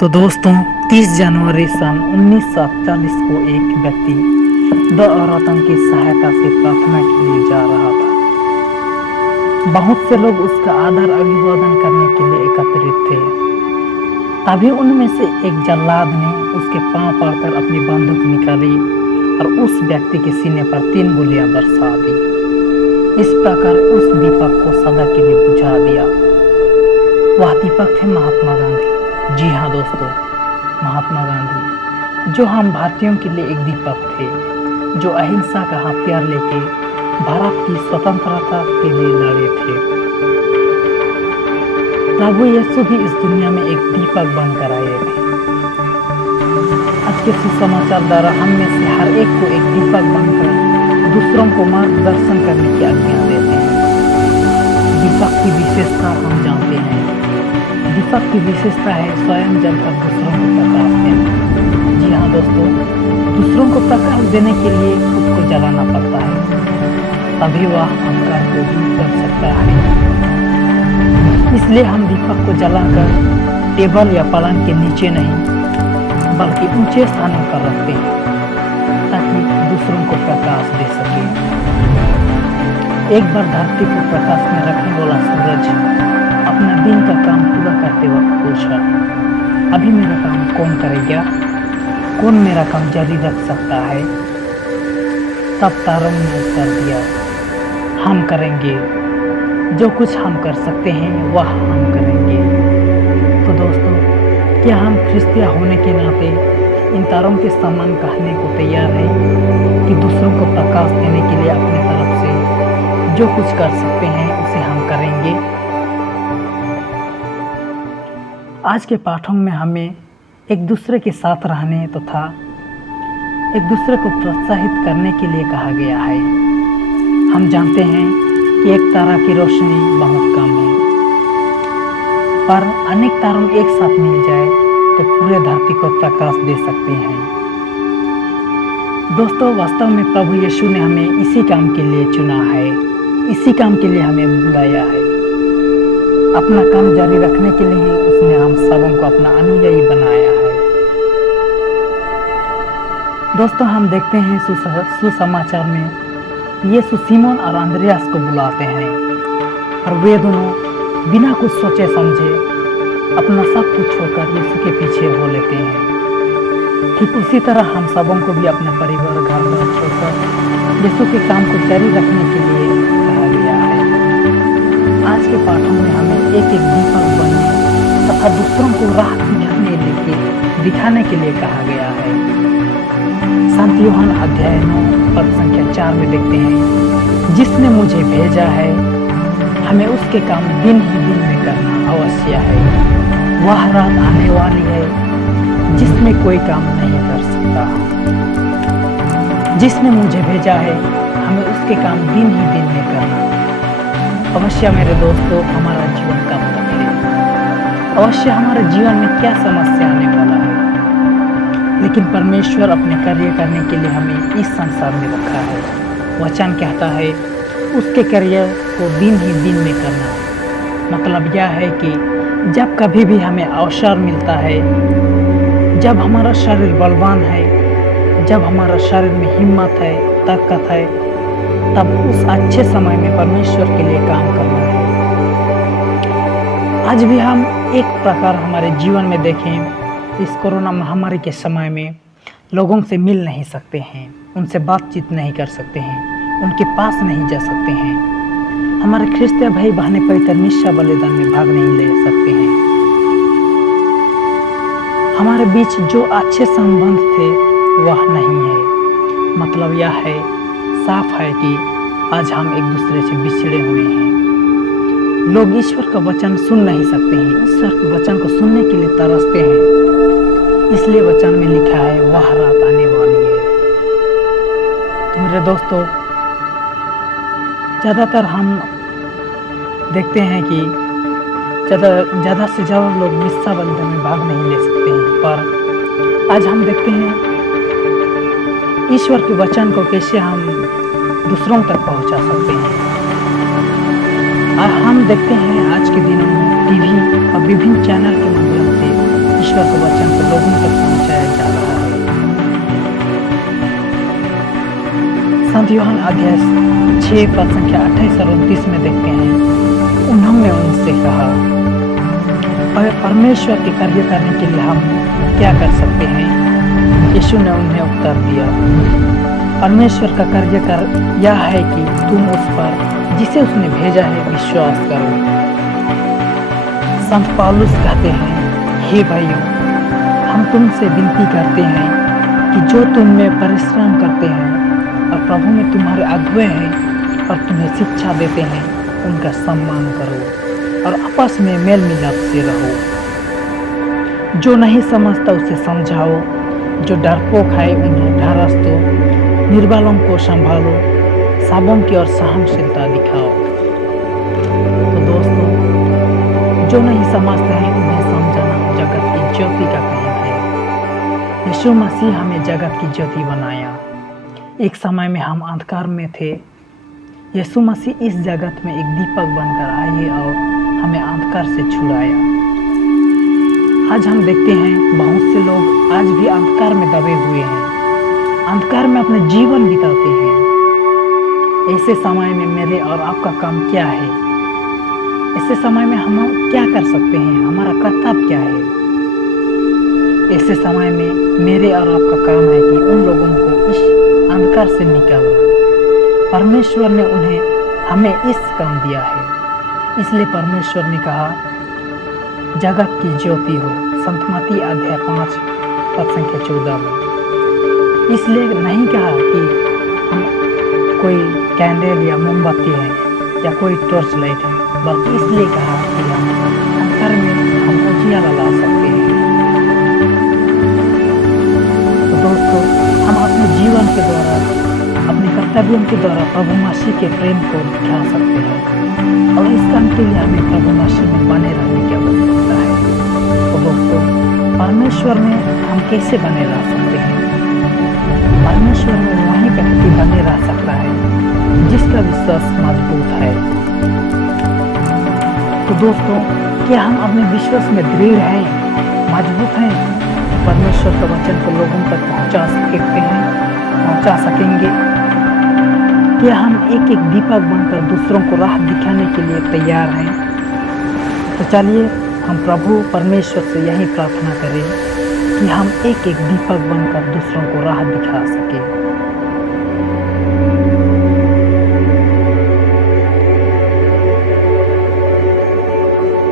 तो दोस्तों 30 जनवरी सन 1947 को एक व्यक्ति दो औरतों की सहायता से प्रार्थना के लिए जा रहा था। बहुत से लोग उसका आदर अभिवादन करने के लिए एकत्रित थे। तभी उनमें से एक जल्लाद ने उसके पांव पकड़कर अपनी बंदूक निकाली और उस व्यक्ति के सीने पर 3 गोलियां बरसा दी। इस प्रकार उस दीपक को सदा के लिए बुझा दिया। वह दीपक थे महात्मा गांधी। जी हाँ दोस्तों, महात्मा गांधी जो हम भारतीयों के लिए एक दीपक थे, जो अहिंसा का हथियार लेके भारत की स्वतंत्रता के लिए लड़े थे। प्रभु यीशु भी इस दुनिया में एक दीपक बनकर आए थे। आज के सुसमाचार द्वारा हम में से हर एक को एक दीपक बनकर दूसरों को मार्गदर्शन करने की आज्ञा देते हैं। दीपक की विशेषता हम जानते हैं। दीपक की विशेषता है स्वयं जलकर दूसरों को प्रकाश देना। जी हाँ दोस्तों, दूसरों को प्रकाश देने के लिए खुद को जलाना पड़ता है, तभी वह अंधकार को दूर कर सकता है। इसलिए हम दीपक को जलाकर टेबल या पलंग के नीचे नहीं बल्कि ऊंचे स्थानों पर रखते हैं, ताकि दूसरों को प्रकाश दे सके। एक बार धरती को प्रकाश में रखने वाला सूरज अपना दिन का काम पूरा करते वक्त पूछा, अभी मेरा काम कौन करेगा? कौन मेरा काम जारी रख सकता है? तब तारों ने उत्तर दिया, हम करेंगे। जो कुछ हम कर सकते हैं वह हम करेंगे। तो दोस्तों, क्या हम ख्रिस्तिया होने के नाते इन तारों के समान कहने को तैयार हैं कि दूसरों को प्रकाश देने के लिए अपनी तरफ से जो कुछ कर सकते हैं उसे हम करेंगे? आज के पाठों में हमें एक दूसरे के साथ रहने तथा एक दूसरे को प्रोत्साहित करने के लिए कहा गया है। हम जानते हैं कि एक तारा की रोशनी बहुत कम है, पर अनेक तारों एक साथ मिल जाए तो पूरे धरती को प्रकाश दे सकते हैं। दोस्तों, वास्तव में प्रभु यीशु ने हमें इसी काम के लिए चुना है, इसी काम के लिए हमें बुलाया है। अपना काम जारी रखने के लिए उसने हम सबों को अपना अनुयायी बनाया है। दोस्तों, हम देखते हैं सुसमाचार में यीशु सीमोन और अंद्रयास को बुलाते हैं और वे दोनों बिना कुछ सोचे समझे अपना सब कुछ छोड़कर यीशु के पीछे हो लेते हैं। ठीक उसी तरह हम सबों को भी अपने परिवार घर छोड़कर यीशु के काम को जारी रखने के लिए कहा गया है। आज के पाठों में हमें एक एक दीपक बनने तथा दूसरों को राह दिखाने के लिए कहा गया है। संत यूहन्ना अध्याय 9 पद संख्या 4 में देखते हैं, जिसने मुझे भेजा है हमें उसके काम दिन ही दिन में करना अवश्य है। वह रात आने वाली है जिसमें कोई काम नहीं कर सकता। जिसने मुझे भेजा है हमें उसके काम दिन ही दिन में करना। अवश्य मेरे दोस्तों, हमारा जीवन कब तक है? अवश्य हमारे जीवन में क्या समस्या आने वाला है, लेकिन परमेश्वर अपने कार्य करने के लिए हमें इस संसार में रखा है। वचन कहता है उसके कार्य को दिन ही दिन में करना। मतलब यह है कि जब कभी भी हमें अवसर मिलता है, जब हमारा शरीर बलवान है, जब हमारा शरीर में हिम्मत है, ताकत है, तब उस अच्छे समय में परमेश्वर के लिए काम करना है। आज भी हम एक प्रकार हमारे जीवन में देखें, इस कोरोना महामारी के समय में लोगों से मिल नहीं सकते हैं, उनसे बातचीत नहीं कर सकते हैं, उनके पास नहीं जा सकते हैं। हमारे ख्रिस्तीय भाई बहनें पवित्र निश्चय बलिदान में भाग नहीं ले सकते हैं। हमारे बीच जो अच्छे संबंध थे वह नहीं है। मतलब यह है, साफ है कि आज हम एक दूसरे से बिछड़े हुए हैं। लोग ईश्वर का वचन सुन नहीं सकते हैं, ईश्वर के वचन को सुनने के लिए तरसते हैं। इसलिए वचन में लिखा है वह रात आने वाली है। तो मेरे दोस्तों, ज़्यादातर हम देखते हैं कि ज़्यादा से ज़्यादा लोग निश्चय बलिदान में भाग नहीं ले सकते हैं, पर आज हम देखते हैं ईश्वर के वचन को कैसे हम दूसरों तक पहुंचा सकते हैं। और हम देखते हैं आज के दिनों में टीवी और विभिन्न चैनल के माध्यम से ईश्वर परमेश्वर के वचन को लोगों तक पहुंचाया जा रहा है। संत यूहन्ना अध्याय 6 पद संख्या 28 और 29 में देखते हैं, उन्होंने उनसे कहा, परमेश्वर के कार्य करने के लिए हम क्या कर सकते हैं? यीशु ने उन्हें उत्तर दिया, परमेश्वर का कार्य यह है कि तुम उस पर जिसे उसने भेजा है विश्वास करो। संत पौलुस कहते हैं, हे भाइयों, हम तुमसे विनती करते हैं कि जो तुम में परिश्रम करते हैं और प्रभु में तुम्हारे अगुवे हैं और तुम्हें शिक्षा देते हैं, उनका सम्मान करो और आपस में मेल मिलाप से रहो। जो नहीं समझता उसे समझाओ, जो डरपोक है उन्हें ढारस दो, निर्बलों को संभालो, साबों की और सहनशीलता दिखाओ। तो दोस्तों, जो नहीं समझते हैं उन्हें समझाना जगत की ज्योति का काम है। यीशु मसीह हमें जगत की ज्योति बनाया। एक समय में हम अंधकार में थे, यीशु मसीह इस जगत में एक दीपक बनकर आए और हमें अंधकार से छुड़ाया। आज हम देखते हैं बहुत से लोग आज भी अंधकार में दबे हुए हैं, अंधकार में अपने जीवन बिताते हैं। ऐसे समय में मेरे और आपका काम क्या है? ऐसे समय में हम क्या कर सकते हैं? हमारा कर्तव्य क्या है? ऐसे समय में मेरे और आपका काम है कि उन लोगों को इस अंधकार से निकालना। परमेश्वर ने हमें इस काम दिया है, इसलिए परमेश्वर ने कहा, जगत की ज्योति हो। संत मत्ती अध्याय 5 पद संख्या 14 में। इसलिए नहीं कहा कि हम कोई कैंडल या मोमबत्ती है या कोई टॉर्च लाइट है, बल्कि इसलिए कहा कि हम अंधकार में हम उजियाला ला सकते हैं। तो दोस्तों, हम अपने जीवन के द्वारा, अपने कर्तव्यों के द्वारा प्रभु मसीह के प्रेम को दिखा सकते हैं और इस काम के लिए हमें प्रभु मसीह में बने रहने की आवश्यकता है। तो दोस्तों, परमेश्वर में हम कैसे बने रह सकते हैं? परमेश्वर में वही व्यक्ति बने रह सकता है जिसका विश्वास मजबूत है। तो दोस्तों, क्या हम अपने विश्वास में दृढ़ हैं, मजबूत हैं, परमेश्वर के वचन को लोगों तक पहुंचा सकेंगे? क्या हम एक एक दीपक बनकर दूसरों को राह दिखाने के लिए तैयार हैं? तो चलिए हम प्रभु परमेश्वर से यही प्रार्थना करें कि हम एक एक दीपक बनकर दूसरों को राह दिखा सकें।